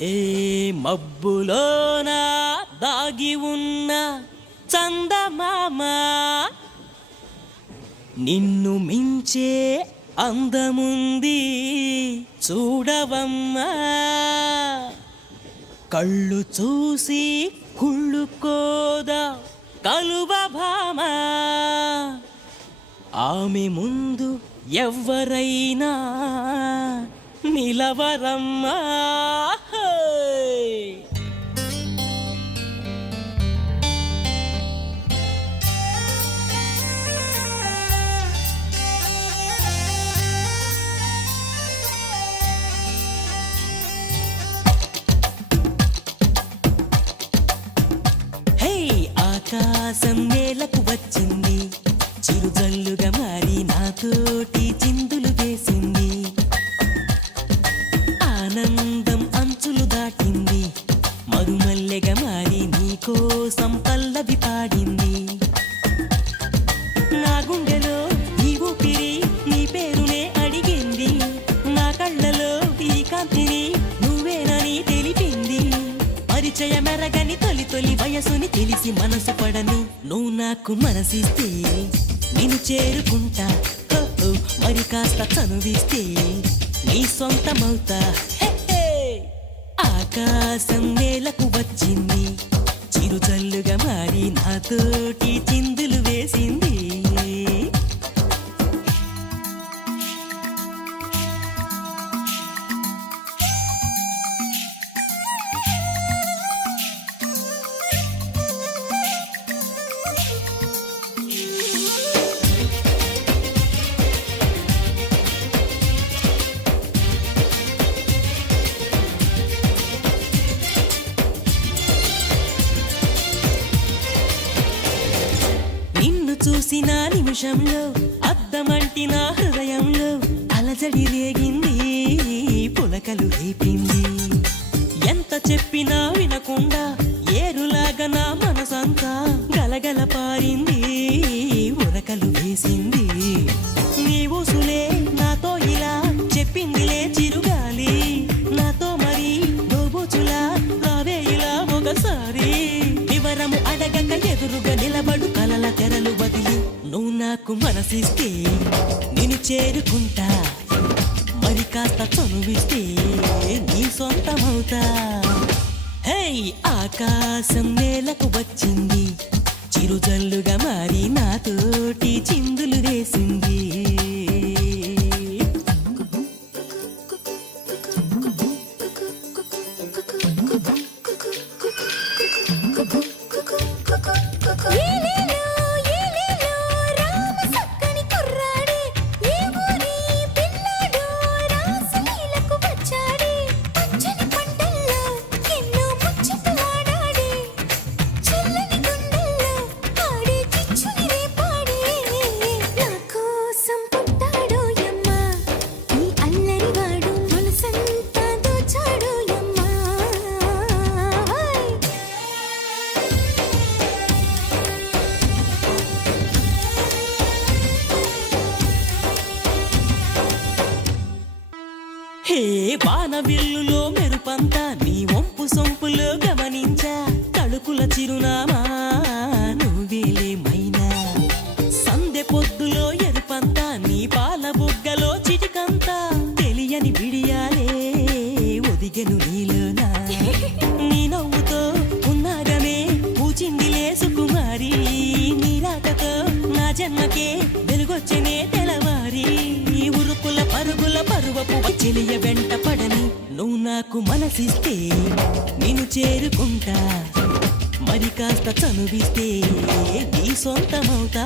ఏ మబ్బులోన దాగి ఉన్న చందమామ నిన్ను మించే అందముంది చూడవమ్మా. కళ్ళు చూసి కుళ్ళుకోదా కలువ భామ, ఆమె ముందు ఎవ్వరైనా నిలవరమ్మా. ఆకాశం నేలకు వచ్చింది, చిరుజల్లుగా మారి నాతోటి చిందులు వేసింది. ఆనందం అంచులు దాటింది, మరుమల్లెగా మారి నీకోసం పల్లవి పాడింది. నా గుండెలో ఈ ఊపిరి నీ పేరునే అడిగింది, నా కళ్ళలో ఈ కాంతిని నువ్వేనని తెలిపింది. పరిచయమెరగని తొలి తొలి వయసుని తెలిసి మనసు పడని నువ్వు నాకు మనసిస్తే నిన్ను చేరుకుంటా. మరి కాస్త చనువిస్తే నీ సొంతమవుతా. ఆకాశం నేలకు వచ్చింది, చిరుజల్లుగా మారి నాతోటి చిందులు వేసింది. చూసిన నిమిషంలో అద్దమంటి నా హృదయంలో అలజడి రేగింది, పులకలు రేపింది. ఎంత చెప్పినా వినకుండా ఏరులాగా నా మనసంతా గలగల పారింది, ఉరకలు వేసింది. నీ ఊసులే నాతో ఇలా చెప్పిందిలే చిరుగాలి, నాతో మరి దోబూచులా రావే ఇలా ఒకసారి. వివరము అడగక ఎదురుగా నిలబడు కలల తెరలు బదిలి నువ్వు నాకు మనసిస్తే నేను చేరుకుంటా. మరి కాస్త చనువిస్తే నీ సొంతమవుతా. హే ఆకాశం నేలకు వచ్చింది, చిరుజల్లుగా మారి నాతోటి చిందులు వేసింది. హే వానవిల్లులో మెరుపంతా నీ వంపు సొంపులో గమనించా. తడుకుల చిరునామా నువ్వేలే మైనా, సందె పొద్దులో ఎరుపంతా నీ పాల బుగ్గలో చిటికంతా. తెలియని విడియాలే ఒదిగెను నీలోనా, నీ నవ్వుతో ఉన్నాగమే పూచిందిలే సుకుమారి. నీ రాకతో నా జన్మకే వెలుగొచ్చనే తెలవారి. ఉరుకుల పరుగుల పరువపు చెలియ వెంట పడని నువ్వు నాకు మనసిస్తే నేను చేరుకుంటా. మరి కాస్త చనువిస్తే నీ సొంతమవుతా.